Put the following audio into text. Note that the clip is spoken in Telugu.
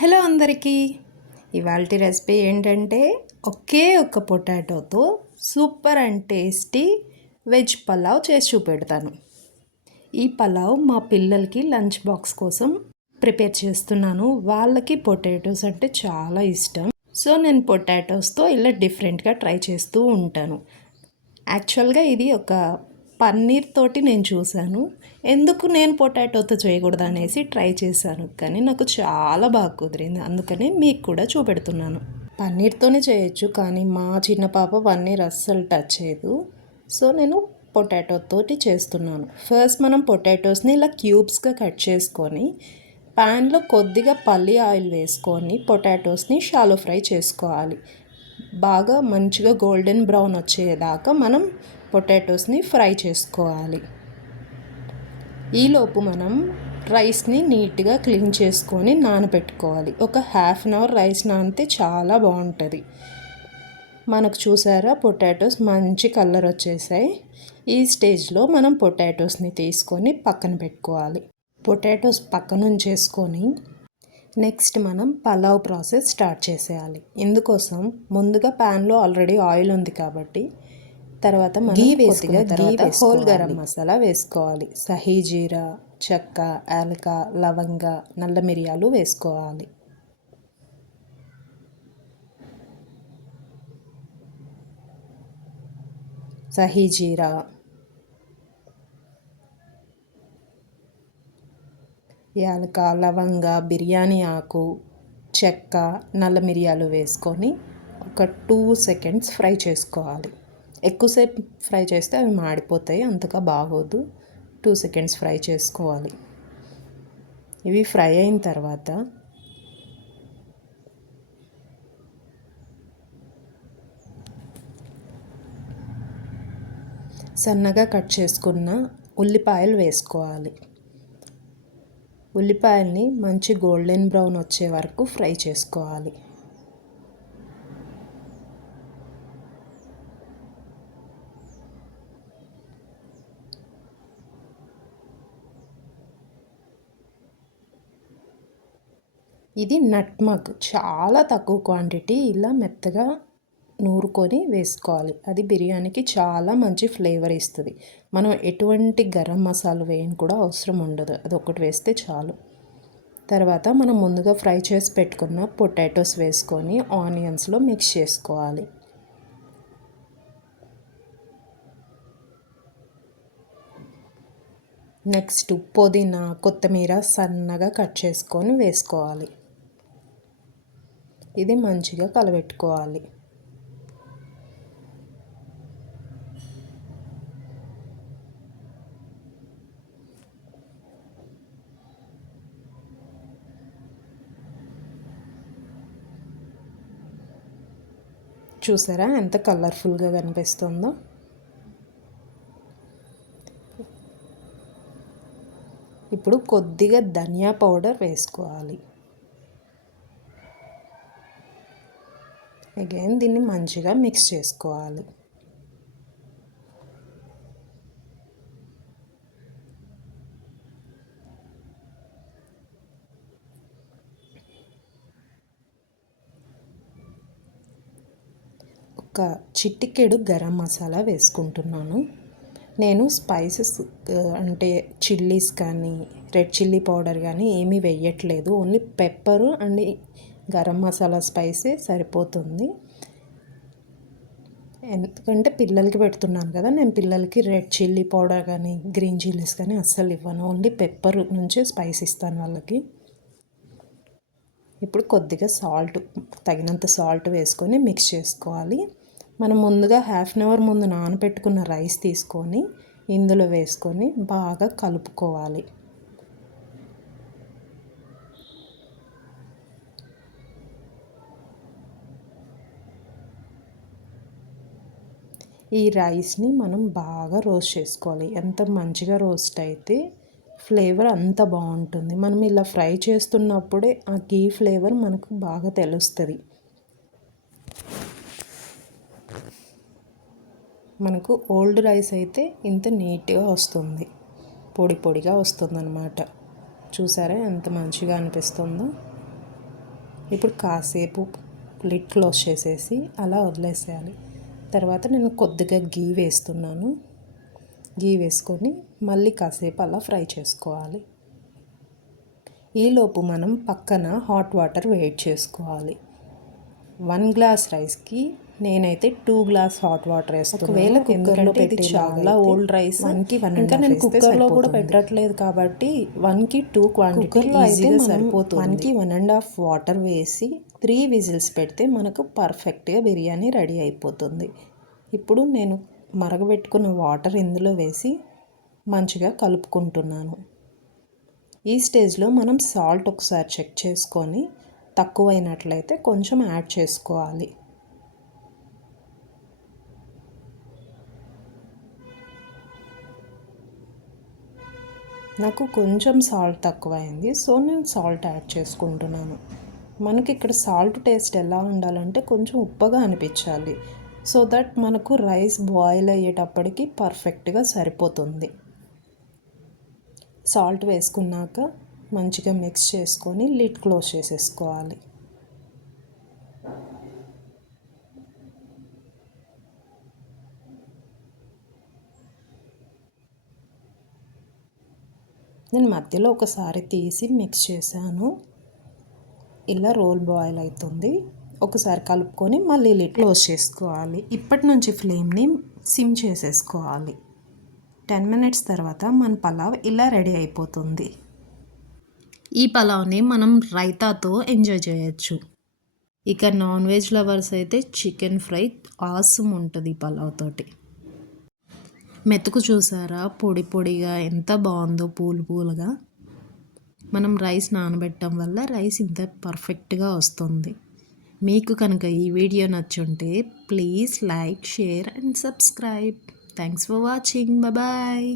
హలో అందరికీ. ఇవాల్టి రెసిపీ ఏంటంటే ఒకే ఒక్క పొటాటోతో super and tasty veg pulao చేసి చూపెడతాను. ఈ పలావ్ మా పిల్లలకి లంచ్ బాక్స్ కోసం ప్రిపేర్ చేస్తున్నాను. వాళ్ళకి పొటాటోస్ అంటే చాలా ఇష్టం. సో నేను పొటాటోస్తో ఇలా డిఫరెంట్గా ట్రై చేస్తూ ఉంటాను. యాక్చువల్గా ఇది ఒక పన్నీర్ తోటి నేను చూశాను. ఎందుకు నేను పొటాటోతో చేయకూడదు అనేసి ట్రై చేశాను, కానీ నాకు చాలా బాగా కుదిరింది. అందుకని మీకు కూడా చూపెడుతున్నాను. పన్నీర్తోనే చేయొచ్చు, కానీ మా చిన్న పాప పన్నీర్ అస్సలు టచ్ చేయదు. సో నేను పొటాటోతోటి చేస్తున్నాను. ఫస్ట్ మనం పొటాటోస్ని ఇలా క్యూబ్స్గా కట్ చేసుకొని ప్యాన్లో కొద్దిగా పల్లి ఆయిల్ వేసుకొని పొటాటోస్ని షాలో ఫ్రై చేసుకోవాలి. బాగా మంచిగా గోల్డెన్ బ్రౌన్ వచ్చేదాకా మనం పొటాటోస్ని ఫ్రై చేసుకోవాలి. ఈలోపు మనం రైస్ని నీట్గా క్లీన్ చేసుకొని నానబెట్టుకోవాలి. ఒక హాఫ్ అన్ అవర్ రైస్ నానితే చాలా బాగుంటుంది. మనకు చూసారా పొటాటోస్ మంచి కలర్ వచ్చేసాయి. ఈ స్టేజ్లో మనం పొటాటోస్ని తీసుకొని పక్కన పెట్టుకోవాలి. పొటాటోస్ పక్కన ఉంచేసుకొని నెక్స్ట్ మనం పలావ్ ప్రాసెస్ స్టార్ట్ చేసేయాలి. ఇందుకోసం ముందుగా ప్యాన్లో ఆల్రెడీ ఆయిల్ ఉంది కాబట్టి తర్వాత గీ వేసుకున్న తర్వాత హోల్ గరం మసాలా వేసుకోవాలి. సహీ జీరా, చెక్క, యాలక, లవంగ, నల్ల మిరియాలు వేసుకోవాలి. సహీ జీరా, యాలక, లవంగ, బిర్యానీ ఆకు, చెక్క, నల్ల మిరియాలు వేసుకొని ఒక 2 సెకండ్స్ ఫ్రై చేసుకోవాలి. ఎక్కువసేపు ఫ్రై చేస్తే అవి మాడిపోతాయి, అంతగా బాగోదు. 2 సెకండ్స్ ఫ్రై చేసుకోవాలి. ఇవి ఫ్రై అయిన తర్వాత సన్నగా కట్ చేసుకున్న ఉల్లిపాయలు వేసుకోవాలి. ఉల్లిపాయల్ని మంచి గోల్డెన్ బ్రౌన్ వచ్చే వరకు ఫ్రై చేసుకోవాలి. ఇది నట్మగ్, చాలా తక్కువ క్వాంటిటీ ఇలా మెత్తగా నూరుకొని వేసుకోవాలి. అది బిర్యానీకి చాలా మంచి ఫ్లేవర్ ఇస్తుంది. మనం ఎటువంటి గరం మసాలా వేయని కూడా అవసరం ఉండదు, అది ఒకటి వేస్తే చాలు. తర్వాత మనం ముందుగా ఫ్రై చేసి పెట్టుకున్న పొటాటోస్ వేసుకొని ఆనియన్స్లో మిక్స్ చేసుకోవాలి. నెక్స్ట్ పుదీనా, కొత్తిమీర సన్నగా కట్ చేసుకొని వేసుకోవాలి. ఇది మంచిగా కలబెట్టుకోవాలి. చూసారా ఎంత కలర్ఫుల్గా కనిపిస్తుందో. ఇప్పుడు కొద్దిగా ధనియా పౌడర్ వేసుకోవాలి. అగైన్ దీన్ని మంచిగా మిక్స్ చేసుకోవాలి. ఒక చిటికెడు గరం మసాలా వేసుకుంటున్నాను. నేను స్పైసెస్ అంటే చిల్లీస్ కానీ రెడ్ చిల్లీ పౌడర్ కానీ ఏమీ వేయట్లేదు. Only pepper and garam masala స్పైసే సరిపోతుంది. ఎందుకంటే పిల్లలకి పెడుతున్నాను కదా, నేను పిల్లలకి రెడ్ చిల్లీ పౌడర్ కానీ గ్రీన్ చిల్లీస్ కానీ అస్సలు ఇవ్వను. ఓన్లీ పెప్పర్ నుంచే స్పైస్ ఇస్తాను వాళ్ళకి. ఇప్పుడు కొద్దిగా సాల్ట్, తగినంత సాల్ట్ వేసుకొని మిక్స్ చేసుకోవాలి. మనం ముందుగా హాఫ్ అన్ అవర్ ముందు నానబెట్టుకున్న రైస్ తీసుకొని ఇందులో వేసుకొని బాగా కలుపుకోవాలి. ఈ రైస్ని మనం బాగా రోస్ట్ చేసుకోవాలి. ఎంత మంచిగా రోస్ట్ అయితే ఫ్లేవర్ అంత బాగుంటుంది. మనం ఇలా ఫ్రై చేస్తున్నప్పుడే ఆ గీ ఫ్లేవర్ మనకు బాగా తెలుస్తుంది. మనకు ఓల్డ్ రైస్ అయితే ఇంత నీట్గా వస్తుంది, పొడి పొడిగా వస్తుంది అన్నమాట. చూసారా ఎంత మంచిగా అనిపిస్తుందో. ఇప్పుడు కాసేపు లిడ్ క్లోజ్ చేసేసి అలా వదిలేసేయాలి. తర్వాత నేను కొద్దిగా గీ వేస్తున్నాను. గీ వేసుకొని మళ్ళీ కాసేపు అలా ఫ్రై చేసుకోవాలి. ఈలోపు మనం పక్కన హాట్ వాటర్ వేడి చేసుకోవాలి. 1 గ్లాస్ రైస్కి నేనైతే 2 గ్లాస్ హాట్ వాటర్ వేస్తాను. ఒకవేళ కుక్కర్లో పెట్టి చాలా ఓల్డ్ రైస్ ఇంకా నేను కుక్కర్లో కూడా పెట్టట్లేదు కాబట్టి 1కి 2 క్వాంటిటీ ఈజీగా సరిపోతుంది. 1కి 1.5 వాటర్ వేసి 3 విజిల్స్ పెడితే మనకు పర్ఫెక్ట్గా బిర్యానీ రెడీ అయిపోతుంది. ఇప్పుడు నేను మరగబెట్టుకున్న వాటర్ ఇందులో వేసి మంచిగా కలుపుకుంటున్నాను. ఈ స్టేజ్లో మనం సాల్ట్ ఒకసారి చెక్ చేసుకొని తక్కువైనట్లయితే కొంచెం యాడ్ చేసుకోవాలి. నాకు కొంచెం సాల్ట్ తక్కువైంది, సో నేను సాల్ట్ యాడ్ చేసుకుంటున్నాను. మనకి ఇక్కడ సాల్ట్ టేస్ట్ ఎలా ఉండాలంటే కొంచెం ఉప్పగా అనిపించాలి, సో దట్ మనకు రైస్ బాయిల్ అయ్యేటప్పటికి పర్ఫెక్ట్గా సరిపోతుంది. సాల్ట్ వేసుకున్నాక మంచిగా మిక్స్ చేసుకొని లిడ్ క్లోజ్ చేసేసుకోవాలి. నేను మధ్యలో ఒకసారి తీసి మిక్స్ చేశాను. ఇలా రోల్ బాయిల్ అవుతుంది. ఒకసారి కలుపుకొని మళ్ళీ లిడ్ క్లోజ్ చేసుకోవాలి. ఇప్పటి నుంచి ఫ్లేమ్ని సిమ్ చేసేసుకోవాలి. 10 మినిట్స్ తర్వాత మన పలావ్ ఇలా రెడీ అయిపోతుంది. ఈ పలావ్ని మనం రైతాతో ఎంజాయ్ చేయొచ్చు. ఇక నాన్ వెజ్ లవర్స్ అయితే చికెన్ ఫ్రై ఆసమ్ ఉంటుంది ఈ పలావ్ తోటి. మెతుకు చూసారా, పొడి పొడిగా ఎంత బాగుందో, పూలు పూలుగా. మనం రైస్ నానబెట్టడం వల్ల రైస్ ఇంత పర్ఫెక్ట్గా వస్తుంది. మీకు కనుక ఈ వీడియో నచ్చుంటే please like, share and subscribe. Thanks for watching. Bye.